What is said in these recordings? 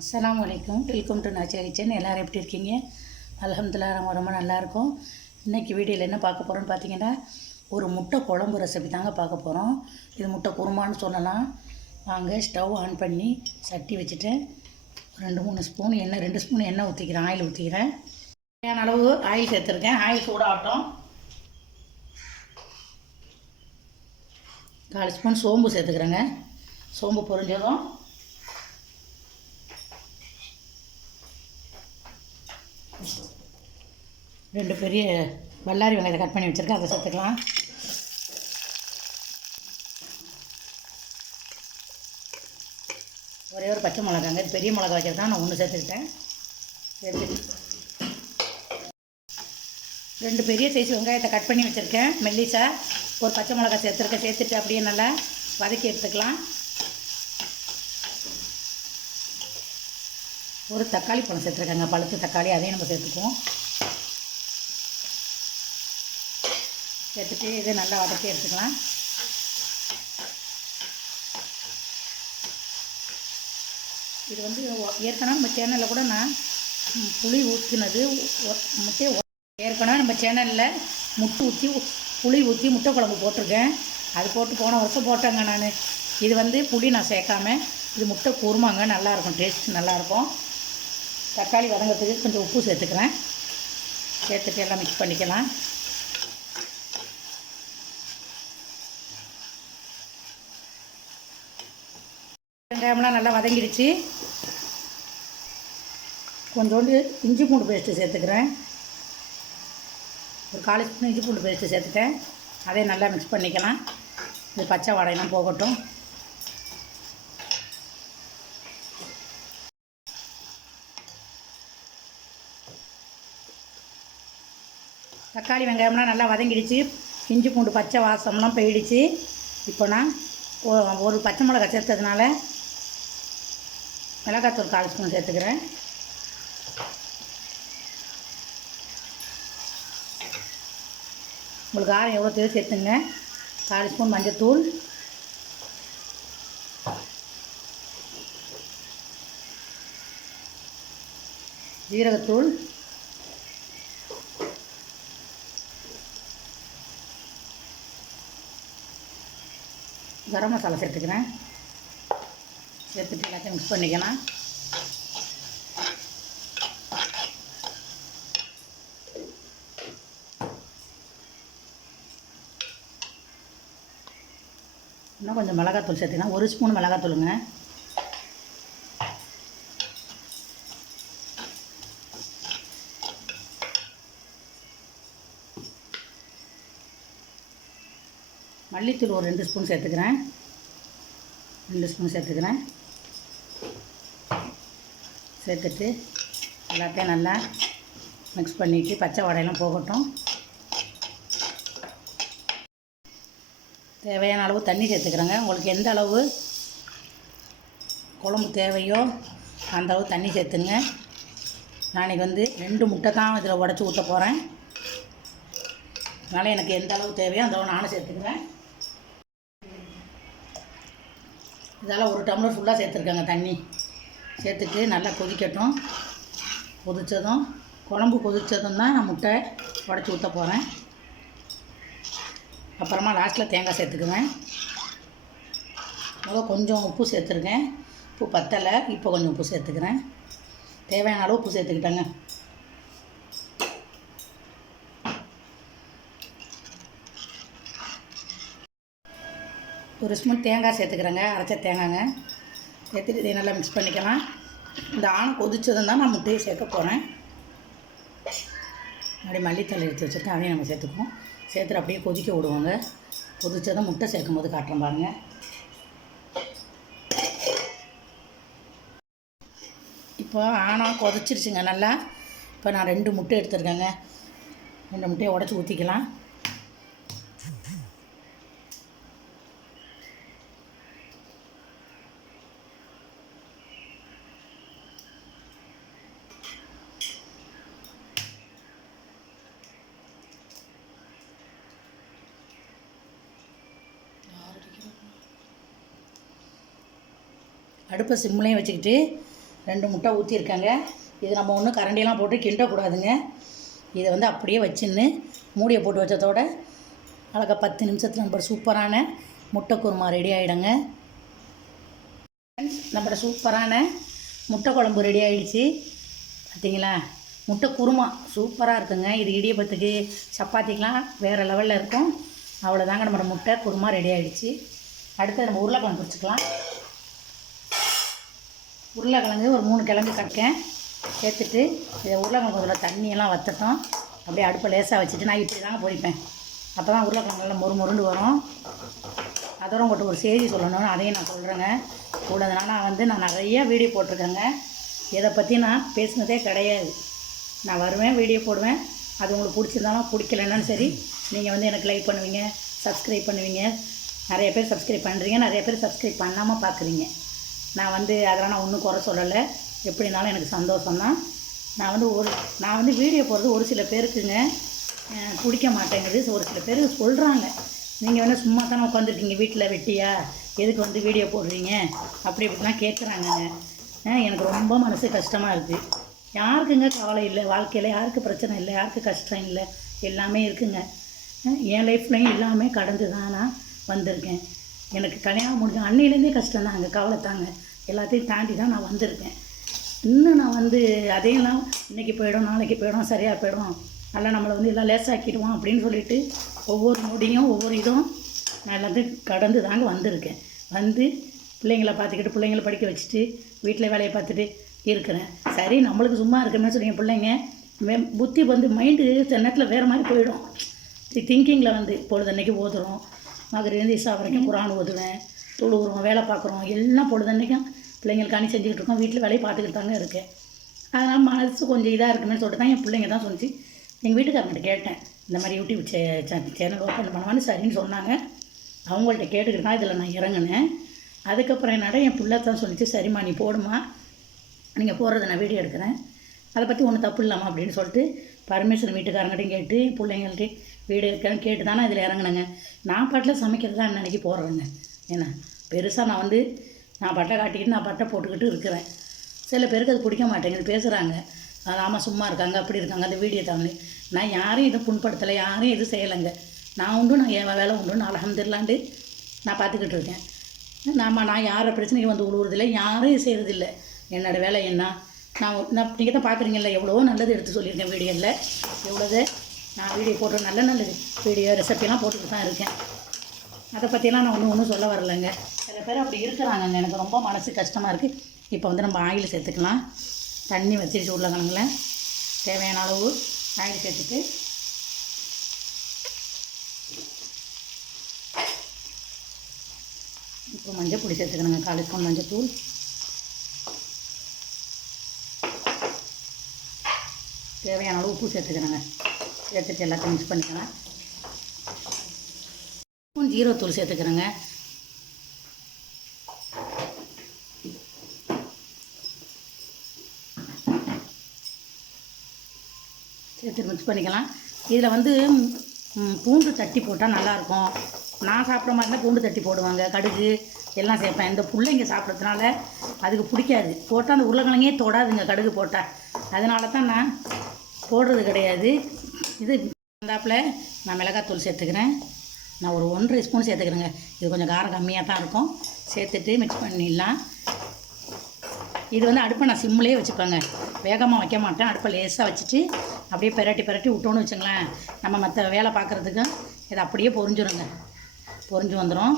அஸ்லாம் வலைக்கம் welcome to நாச்சா kitchen. எல்லோரும் எப்படி இருக்கீங்க? அலமதுல்லா நம்ம ரொம்ப நல்லாயிருக்கும் இன்றைக்கி வீடியோவில் என்ன பார்க்க போகிறோன்னு பார்த்தீங்கன்னா ஒரு முட்டை குழம்பு ரெசிபி தாங்க பார்க்க போகிறோம் இது முட்டை குருமான்னு சொல்லலாம். வாங்க ஸ்டவ் ஆன் பண்ணி சட்டி வச்சுட்டு ரெண்டு மூணு ஸ்பூன் எண்ணெய் ரெண்டு ஸ்பூன் எண்ணெய் ஊற்றிக்கிறேன் ஆயில் ஊற்றிக்கிறேன் தேவையான அளவு ஆயில் சேர்த்துருக்கேன். ஆயில் சூடாகட்டும் கால் ஸ்பூன் சோம்பு சேர்த்துக்கிறேங்க. சோம்பு பொரிஞ்சதும் ரெண்டு பெரிய வல்லாரி வெங்காயத்தை கட் பண்ணி வச்சுருக்கேன். அதை சேர்த்துக்கலாம். ஒரே ஒரு பச்சை மிளகாங்க. இது பெரிய மிளகா வச்சுருக்கேன் நான் ஒன்று சேர்த்துக்கிட்டேன். ரெண்டு பெரிய சைஸ் வெங்காயத்தை கட் பண்ணி வச்சுருக்கேன். மெல்லிசா ஒரு பச்சை மிளகா சேர்த்துருக்கேன். சேர்த்துட்டு அப்படியே நல்லா வதக்கி எடுத்துக்கலாம். ஒரு தக்காளி பழம் சேர்த்துருக்காங்க. பழுத்து தக்காளி அதையும் நம்ம சேர்த்துக்குவோம். சேர்த்துட்டு இதை நல்லா வதக்கி எடுத்துக்கலாம். இது வந்து ஏற்கனவே நம்ம சேனலில் கூட நான் புளி ஊற்றினது முட்டையை ஏற்கனவே நம்ம சேனலில் முட்டை ஊற்றி புளி ஊற்றி முட்டை குழம்பு போட்டிருக்கேன். அது போட்டு போன வருஷம் போட்டேங்க நான். இது வந்து புளி நான் சேர்க்காம இது முட்டை குருமாங்க நல்லாயிருக்கும் டேஸ்ட் நல்லாயிருக்கும். தக்காளி வதங்கிறதுக்கு கொஞ்சம் உப்பு சேர்த்துக்கிறேன். சேர்த்துட்டு எல்லாம் மிக்ஸ் பண்ணிக்கலாம். வெங்காயம்லாம் நல்லா வதங்கிடுச்சு. கொஞ்சோண்டு இஞ்சி பூண்டு பேஸ்ட்டு சேர்த்துக்கிறேன். ஒரு காலி ஸ்பூன் இஞ்சி பூண்டு பேஸ்ட்டு சேர்த்துட்டேன். அதே நல்லா மிக்ஸ் பண்ணிக்கலாம். இது பச்சை வாடகைலாம் போகட்டும். தக்காளி வெங்காயம்லாம் நல்லா வதங்கிடுச்சு. இஞ்சி பூண்டு பச்சை வாசம்லாம் போயிடுச்சு. இப்போ நான் ஒரு பச்சை மிளகாய் சேர்த்ததுனால மிளகாத்தூள் கால் ஸ்பூன் சேர்த்துக்கிறேன். உங்களுக்கு காரம் எவ்வளோ தேவை சேர்த்துங்க. கால் ஸ்பூன் மஞ்சத்தூள். ஜீரகத்தூள். கரம் மசாலா சேர்த்துக்கிறேன். சேர்த்துட்டு எல்லாத்தையும் மிக்ஸ் பண்ணிக்கலாம். இன்னும் கொஞ்சம் மிளகாத்தூள் சேர்த்துக்கலாம். ஒரு ஸ்பூன் மிளகாத்தூளுங்க. மல்லித்தூள் ஒரு ரெண்டு ஸ்பூன் சேர்த்துக்கிறேன். ரெண்டு ஸ்பூன் சேர்த்துக்கிறேன். சேர்த்துட்டு எல்லாத்தையும் நல்லா மிக்ஸ் பண்ணிவிட்டு பச்சை வடையெல்லாம் போகட்டும். தேவையான அளவு தண்ணி சேர்த்துக்கிறேங்க. உங்களுக்கு எந்த அளவு குழம்பு தேவையோ அந்த அளவு தண்ணி சேர்த்துங்க. நாளைக்கு வந்து ரெண்டு முட்டை தான் இதில் உடச்சி ஊற்ற போகிறேன் அதனால் எனக்கு எந்த அளவு தேவையோ அந்த அளவு நானும் சேர்த்துக்கிறேன். இதெல்லாம் ஒரு டம்ளர் ஃபுல்லாக சேர்த்துருக்கேங்க தண்ணி. சேர்த்துட்டு நல்லா கொதிக்கட்டும். கொதித்ததும் குழம்பு கொதித்ததும் தான் நான் முட்டை உடச்சி ஊற்ற போகிறேன் அப்புறமா லாஸ்ட்டில் தேங்காய் சேர்த்துக்குவேன். முதல் கொஞ்சம் உப்பு சேர்த்துருக்கேன். உப்பு பத்தலை இப்போ கொஞ்சம் உப்பு சேர்த்துக்கிறேன். தேவையான அளவு உப்பு சேர்த்துக்கிட்டேங்க. ஒரு ஸ்பூன் தேங்காய் சேர்த்துக்கிறேங்க அரைச்ச தேங்காய்ங்க. சேர்த்துட்டு இதை நல்லா மிக்ஸ் பண்ணிக்கலாம். இந்த ஆணை கொதிச்சதும் தான் நான் முட்டையை சேர்க்க போகிறேன் அப்படியே மல்லித்தலை எடுத்து வச்சுருக்கேன் அதையும் நம்ம சேர்த்துக்குவோம். சேர்த்துட்டு அப்படியே கொதிக்க விடுவோங்க. கொதித்ததும் முட்டை சேர்க்கும் போது காட்டுறேன் பாருங்கள் இப்போ ஆனா கொதிச்சிருச்சுங்க நல்லா. இப்போ நான் ரெண்டு முட்டை எடுத்துருக்கேங்க. ரெண்டு முட்டையை உடச்சி ஊற்றிக்கலாம் அடுப்பை சிம்லேயும் வச்சுக்கிட்டு ரெண்டு முட்டை ஊற்றிருக்காங்க இது நம்ம ஒன்றும் கரண்டியெல்லாம் போட்டு கிண்டக்கூடாதுங்க. இதை வந்து அப்படியே வச்சுன்னு மூடியை போட்டு வச்சதோட அழகா பத்து நிமிஷத்தில் நம்ம சூப்பரான முட்டை குருமா ரெடி ஆகிடுங்க நம்மளோட சூப்பரான முட்டை குழம்பு ரெடி ஆகிடுச்சு பார்த்தீங்களா முட்டை குருமா சூப்பராக இருக்குங்க. இது இடியப்பத்துக்கு சப்பாத்திக்கெலாம் வேறு லெவலில் இருக்கும். அவ்வளோதாங்க நம்மளோட முட்டை குருமா ரெடி ஆகிடுச்சு அடுத்து நம்ம உருளைக்கிழங்கு பிடிச்சிக்கலாம் உருளைக்கிழங்கு ஒரு மூணு கிழங்கு கட்டேன் சேர்த்துட்டு இதை உருளைக்கிழங்கு கொஞ்சம் தண்ணியெல்லாம் வற்றட்டும் அப்படியே அடுப்பை லேசாக வச்சுட்டு நான் இப்படி தாங்க பொரிப்பேன். அப்போ தான் உருளைக்கிழங்கு நல்லா மொறு மொருண்டு வரும். அதோட உங்கள்கிட்ட ஒரு செய்தி சொல்லணும்னு அதையும் நான் சொல்கிறேங்க கூடதுனால நான் வந்து நான் நிறைய வீடியோ போட்டிருக்கேங்க. இதை பற்றி நான் பேசினதே கிடையாது. நான் வருவேன் வீடியோ போடுவேன். அது உங்களுக்கு பிடிச்சிருந்தாலும் பிடிக்கலன்னாலும் சரி நீங்கள் வந்து எனக்கு லைக் பண்ணுவீங்க சப்ஸ்கிரைப் பண்ணுவீங்க. நிறைய பேர் சப்ஸ்கிரைப் பண்ணுறீங்க நிறைய பேர் சப்ஸ்கிரைப் பண்ணாமல் பார்க்குறீங்க நான் வந்து அதெல்லாம் நான் ஒன்றும் குறை சொல்லலை. எப்படினாலும் எனக்கு சந்தோஷம் தான் நான் வந்து ஒரு நான் வந்து வீடியோ போடுறது ஒரு சில பேருக்குங்க பிடிக்க மாட்டேங்குது. ஒரு சில பேர் சொல்கிறாங்க நீங்கள் வேணால் சும்மா தானே உட்காந்துருக்கீங்க வீட்டில் வெட்டியா? எதுக்கு வந்து வீடியோ போடுறீங்க? அப்படி இப்படிலாம் கேட்குறாங்கங்க எனக்கு ரொம்ப மனசு கஷ்டமாக இருக்குது யாருக்குங்க கவலை இல்லை. வாழ்க்கையில் யாருக்கு பிரச்சனை இல்லை யாருக்கு கஷ்டம் இல்லை. எல்லாமே இருக்குங்க. என் லைஃப்லையும் எல்லாமே கடந்து தான் நான் வந்திருக்கேன். எனக்கு கல்யாணம் முடிஞ்ச அன்னையிலேருந்தே கஷ்டம் தான் அங்கே கவலை தாங்க எல்லாத்தையும் தாண்டி தான் நான் வந்திருக்கேன். இன்னும் நான் வந்து அதையெல்லாம் இன்னைக்கு போயிடும் நாளைக்கு போயிடும் சரியாக போயிடும். நல்லா நம்மளை வந்து எல்லாம் லேசாக்கிடுவோம் அப்படின்னு சொல்லிட்டு ஒவ்வொரு நொடியும் ஒவ்வொரு இதுவும் நான் எல்லாத்தையும் கடந்து தாங்க வந்திருக்கேன். வந்து பிள்ளைங்கள பார்த்துக்கிட்டு பிள்ளைங்கள படிக்க வச்சுட்டு வீட்டில் வேலையை பார்த்துட்டு இருக்கிறேன். சரி நம்மளுக்கு சும்மா இருக்கணும்னு சொல்லி பிள்ளைங்க. புத்தி வந்து மைண்டு சில நேரத்தில் வேறு மாதிரி போயிடும். திங்கிங்கில் வந்து பொழுதன்னைக்கு ஓதுறோம். மகரிலேருந்து இசா வரைக்கும் குரான் ஓதுவேன் தொழுவுறோம் வேலை பார்க்குறோம் எல்லாம் பொழுதன்னைக்கும் பிள்ளைங்களுக்கு அணி செஞ்சுக்கிட்டு இருக்கோம் வீட்டில் வேலையை பார்த்துக்கிட்டு தாங்க இருக்கேன். அதனால் மனசு கொஞ்சம் இதாக இருக்குமே சொல்லிட்டு தான் என் பிள்ளைங்க தான் சொன்னிச்சு. எங்கள் வீட்டுக்காரங்கிட்ட கேட்டேன் இந்த மாதிரி யூடியூப் சே சேனல் ஓப்பன் பண்ணுவான்னு சரின்னு சொன்னாங்க. அவங்கள்ட்ட கேட்டுக்கிட்டு தான் இதில் நான் இறங்கினேன். அதுக்கப்புறம் என்னடா என் பிள்ளை தான் சொல்லிச்சு சரிம்மா நீ போடுமா நீங்கள் போடுறத நான் வீடியோ எடுக்கிறேன். அதை பற்றி ஒன்றும் தப்பு இல்லாமா அப்படின்னு சொல்லிட்டு பர்மிஷன் வீட்டுக்காரங்கிட்டையும் கேட்டு பிள்ளைங்கள்ட்டையும் வீடியோ இருக்கான்னு கேட்டு தானே இதில் இறங்குனேங்க. நான் பாட்டில் சமைக்கிறது தான் அன்னைக்கு போடுறேங்க ஏன்னா பெருசாக நான் வந்து நான் பட்டை காட்டிக்கிட்டு நான் பட்டை போட்டுக்கிட்டு இருக்கிறேன். சில பேருக்கு அது பிடிக்க மாட்டேங்குது பேசுகிறாங்க ஆமாம் சும்மா இருக்காங்க அப்படி இருக்காங்க அந்த வீடியோ தாங்க நான் யாரையும் இதை புண்படுத்தலை யாரையும் எதுவும் செய்யலைங்க. நான் உண்டு நான் என் வேலை உண்டு நான் அலமதுல்லாண்டு நான் பார்த்துக்கிட்டு இருக்கேன். நாம நான் யாரை பிரச்சனைக்கு வந்து உழுவுறதில்லை யாரையும் செய்கிறதில்ல என்னோடய வேலை என்ன? நான் நான் நீங்கள் தான் பார்க்குறீங்கல்ல எவ்வளவோ நல்லது எடுத்து சொல்லியிருக்கேன் வீடியோவில் எவ்வளோது நான் வீடியோ போடுற நல்ல நல்லது. வீடியோ ரெசிபிலாம் போட்டுட்டு தான் இருக்கேன். அதை பற்றியெல்லாம் நான் ஒன்றும் ஒன்றும் சொல்ல வரலைங்க. சில பேர் அப்படி இருக்கிறாங்கங்க. எனக்கு ரொம்ப மனசு கஷ்டமாக இருக்குது இப்போ வந்து நம்ம ஆயில் சேர்த்துக்கலாம். தண்ணி வச்சிருச்சு உருளைக்கிழங்குல. தேவையான அளவு ஆயில் சேர்த்துட்டு இப்போ மஞ்சள் பொடி சேர்த்துக்கணுங்க. கால் ஸ்பூன் மஞ்சள் தூள். தேவையான அளவு உப்பு சேர்த்துக்கிறேங்க சேர்த்துட்டு எல்லாத்தையும் மிக்ஸ் பண்ணிக்கலாம். ஸ்பூன் ஜீரகத்தூள் சேர்த்துக்கிறேங்க. சேர்த்து மிக்ஸ் பண்ணிக்கலாம். இதில் வந்து பூண்டு தட்டி போட்டால் நல்லாயிருக்கும். நான் சாப்பிட்ற மாதிரி தான் பூண்டு தட்டி போடுவாங்க. கடுகு எல்லாம் சேர்ப்பேன். இந்த பிள்ளைங்க சாப்பிட்றதுனால அதுக்கு பிடிக்காது. போட்டால் அந்த உருளைக்கிழங்கே தொடாதுங்க கடுகு போட்டால் அதனால தான் நான் போடுறது கிடையாது. இது வந்தாப்புல நான் மிளகாத்தூள் சேர்த்துக்கிறேன். நான் ஒரு ஒன்றரை ஸ்பூன் சேர்த்துக்கிறேங்க. இது கொஞ்சம் காரம் கம்மியாக தான் இருக்கும். சேர்த்துட்டு மிக்ஸ் பண்ணிடலாம். இது வந்து அடுப்பை நான் சிம்மிலே வச்சுப்பேங்க. வேகமாக வைக்க மாட்டேன். அடுப்பை லேசாக வச்சுட்டு அப்படியே பெரட்டி பெரட்டி விட்டோன்னு வச்சுங்களேன். நம்ம மற்ற வேலை பார்க்குறதுக்கும் இது அப்படியே பொரிஞ்சிருங்க. பொரிஞ்சு வந்துடும்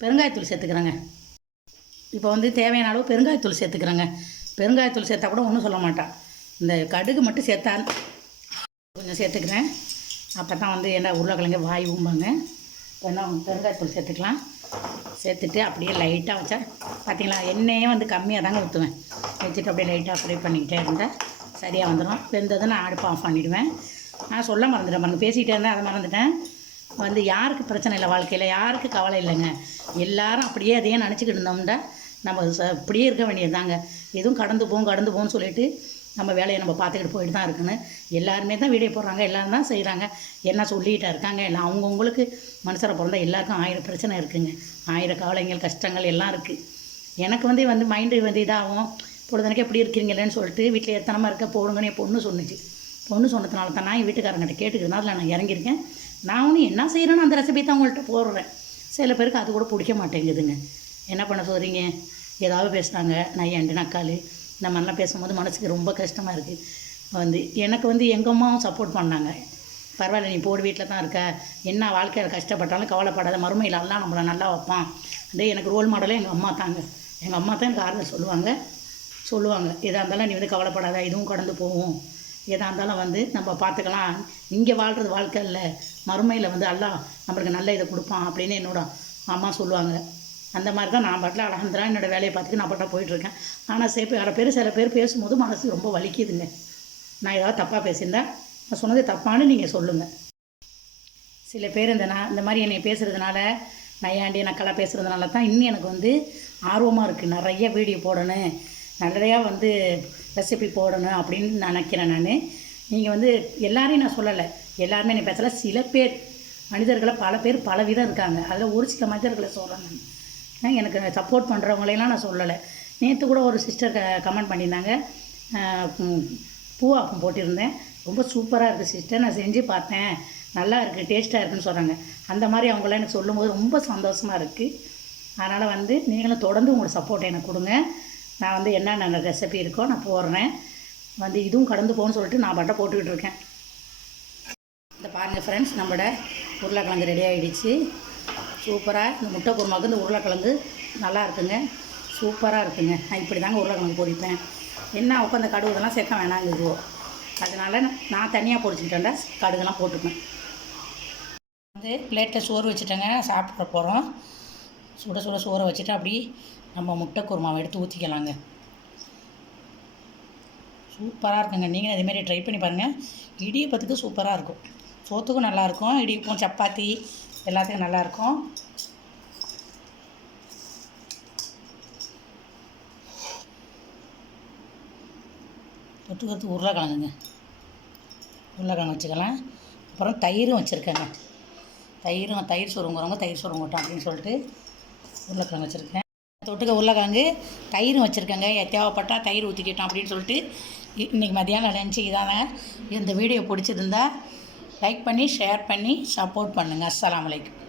பெருங்காயத்தூள் சேர்த்துக்கிறேங்க. இப்போ வந்து தேவையான அளவு பெருங்காயத்தூள் சேர்த்துக்கிறேங்க. பெருங்காயத்தூள் சேர்த்தா கூட ஒன்றும் சொல்ல மாட்டான் இந்த கடுகு மட்டும் சேர்த்தா கொஞ்சம் சேர்த்துக்கிறேன். அப்போ தான் வந்து என்ன உருளைக்கிழங்கு வாய் ஊம்பாங்க. இப்போ என்ன பெருங்காயத்தூள் சேர்த்துக்கலாம். சேர்த்துட்டு அப்படியே லைட்டாக வச்சா பார்த்தீங்களா எண்ணெயே வந்து கம்மியாக தாங்க ஊற்றுவேன் வச்சுட்டு அப்படியே லைட்டாக ஃப்ரை பண்ணிக்கிட்டே இருந்தால் சரியாக வந்துடும் வெந்ததை நான் அடுப்பு ஆஃப் பண்ணிவிடுவேன் நான் சொல்ல மறந்துட்டேன் பாருங்க பேசிகிட்டே இருந்தேன் அதை மறந்துட்டேன். வந்து யாருக்கு பிரச்சனை இல்லை வாழ்க்கையில் யாருக்கு கவலை இல்லைங்க. எல்லாரும் அப்படியே அதையே நினச்சிக்கிட்டு இருந்தோம்னா நம்ம ச அப்படியே இருக்க வேண்டியதுதாங்க. எதுவும் கடந்து போகும் கடந்து போகும்னு சொல்லிட்டு நம்ம வேலையை நம்ம பார்த்துக்கிட்டு போயிட்டு தான் இருக்கணும். எல்லாருமே தான் வீடியோ போடுறாங்க எல்லாரும் தான் செய்கிறாங்க என்ன சொல்லிகிட்டா இருக்காங்க எல்லாம் அவங்கவுங்களுக்கு மனுஷரை பிறந்தா எல்லாருக்கும் ஆயிரம் பிரச்சனை இருக்குங்க. ஆயிரம் கவலைகள் கஷ்டங்கள் எல்லாம் இருக்குது எனக்கு வந்து வந்து மைண்டு வந்து இதாகும். பொழுதுனக்கு எப்படி இருக்கிறீங்களேன்னு சொல்லிட்டு வீட்டில் எத்தனமாக இருக்க போடுங்கன்னு என் பொண்ணு சொன்னுச்சு. பொண்ணு சொன்னதுனால தான் நான் என் வீட்டுக்காரங்கிட்ட கேட்டுக்கிறதுனால நான் இறங்கியிருக்கேன். நான் ஒன்று என்ன செய்கிறேன்னு அந்த ரெசிபி தான் உங்கள்கிட்ட போடுறேன். சில பேருக்கு அது கூட பிடிக்க மாட்டேங்குதுங்க. என்ன பண்ண சொல்கிறீங்க ஏதாவது பேசுகிறாங்க நான் என் நக்கால் இந்த மாதிரிலாம் பேசும்போது மனசுக்கு ரொம்ப கஷ்டமாக இருக்குது வந்து எனக்கு வந்து எங்கள் அம்மாவும் சப்போர்ட் பண்ணாங்க. பரவாயில்ல நீ போடு வீட்டில் தான் இருக்க. என்ன வாழ்க்கையில் கஷ்டப்பட்டாலும் கவலைப்படாத மறுமையில் எல்லாம் நம்மளை நல்லா வைப்பான். அதே எனக்கு ரோல் மாடலே எங்கள் அம்மா தாங்க. எங்கள் அம்மா தான் எனக்கு ஆறுதல் சொல்லுவாங்க. சொல்லுவாங்க. எதாக இருந்தாலும் நீ வந்து கவலைப்படாத இதுவும் கடந்து போகும். எதாக இருந்தாலும் வந்து நம்ம பார்த்துக்கலாம். இங்கே வாழ்கிறது வாழ்க்கை இல்லை. மறுமையில் வந்து எல்லாம் நம்மளுக்கு நல்ல இதை கொடுப்பான் அப்படின்னு என்னோட அம்மா சொல்லுவாங்க. அந்த மாதிரி தான் நான் பாட்டில் அலகந்திரா என்னோடய வேலையை பார்த்துட்டு நான் பாட்டில் போயிட்டுருக்கேன். ஆனால் சில பேர் பேர் சில பேர் பேசும்போது மனசு ரொம்ப வலிக்குதுங்க. நான் ஏதாவது தப்பாக பேசியிருந்தா நான் சொன்னது தப்பான்னு நீங்கள் சொல்லுங்கள் சில பேர் இந்த நான் இந்த மாதிரி என்னை பேசுகிறதுனால நையாண்டி நக்கலாக பேசுகிறதுனால தான் இன்னும் எனக்கு வந்து ஆர்வமாக இருக்குது நிறைய வீடியோ போடணும். நிறையா வந்து ரெசிபி போடணும் அப்படின்னு நினைக்கிறேன் நான். நீங்கள் வந்து எல்லாரையும் நான் சொல்லலை. எல்லாருமே என்னை பேசலை. சில பேர் மனிதர்களை பல பேர் பல விதம் இருக்காங்க. அதில் ஒரு சில மனிதர்களை சொல்கிறேன் நான். எனக்கு சப்போர்ட் பண்ணுறவங்களையெல்லாம் நான் சொல்லலை. நேற்று கூட ஒரு சிஸ்டர் க கமெண்ட் பண்ணியிருந்தாங்க. பூவாப்பம் போட்டிருந்தேன். ரொம்ப சூப்பராக இருக்குது சிஸ்டர் நான் செஞ்சு பார்த்தேன். நல்லா இருக்குது டேஸ்ட்டாக இருக்குன்னு சொல்கிறாங்க அந்த மாதிரி அவங்களாம் எனக்கு சொல்லும்போது ரொம்ப சந்தோஷமாக இருக்குது அதனால் வந்து நீங்களும் தொடர்ந்து உங்களோட சப்போர்ட் எனக்கு கொடுங்க. நான் வந்து என்னென்ன ரெசிபி இருக்கோ நான் போடுறேன். வந்து இதுவும் கடந்து போகணும்னு சொல்லிட்டு நான் பட்டை போட்டுக்கிட்டு இருக்கேன். இந்த பாருங்கள் ஃப்ரெண்ட்ஸ் நம்மளோட உருளைக்கிழங்கு ரெடி ஆகிடுச்சு சூப்பராக இந்த முட்டை குருமாவுக்கு இந்த உருளைக்கிழங்கு நல்லா இருக்குங்க. சூப்பராக இருக்குங்க. நான் இப்படி தாங்க உருளைக்கிழங்கு பொடிப்பேன் என்ன உட்காந்து கடுகு இதெல்லாம் சேர்க்க வேணாங்க இதுவோ. அதனால் நான் தனியாக பொடிச்சுக்கிட்டேன்டா கடுகுலாம் போட்டுப்பேன். வந்து பிளேட்டில் சோறு வச்சுட்டேங்க. சாப்பிட போகிறோம் சுட சுட சோறை வச்சுட்டு அப்படி நம்ம முட்டை குருமாவை எடுத்து ஊற்றிக்கலாங்க சூப்பராக இருக்குங்க. நீங்களும் அதேமாரி ட்ரை பண்ணி பாருங்கள் இடியப்பத்துக்கு சூப்பராக இருக்கும். சோத்துக்கும் நல்லாயிருக்கும் இடியப்பம் சப்பாத்தி எல்லாத்துக்கும் நல்லாயிருக்கும் தொட்டுக்கிறதுக்கு உருளைக்கிழங்குங்க. உருளைக்கிழங்கு வச்சுக்கலாம். அப்புறம் தயிரும் வச்சுருக்கேங்க. தயிரும் தயிர் சுருங்குறவங்க தயிர் சுருங்கட்டும் அப்படின்னு சொல்லிட்டு உருளைக்கிழங்கு வச்சுருக்கேன். தொட்டுக்க உருளைக்கிழங்கு தயிரும் வச்சுருக்கேங்க. தேவைப்பட்டால் தயிர் ஊற்றிக்கிட்டோம் அப்படின்னு சொல்லிட்டு இ- இன்னைக்கு நினச்சி இதாங்க. இந்த வீடியோ பிடிச்சிருந்தா லைக் பண்ணி ஷேர் பண்ணி சப்போர்ட் பண்ணுங்கள் அஸ்லாம் வலைக்கம்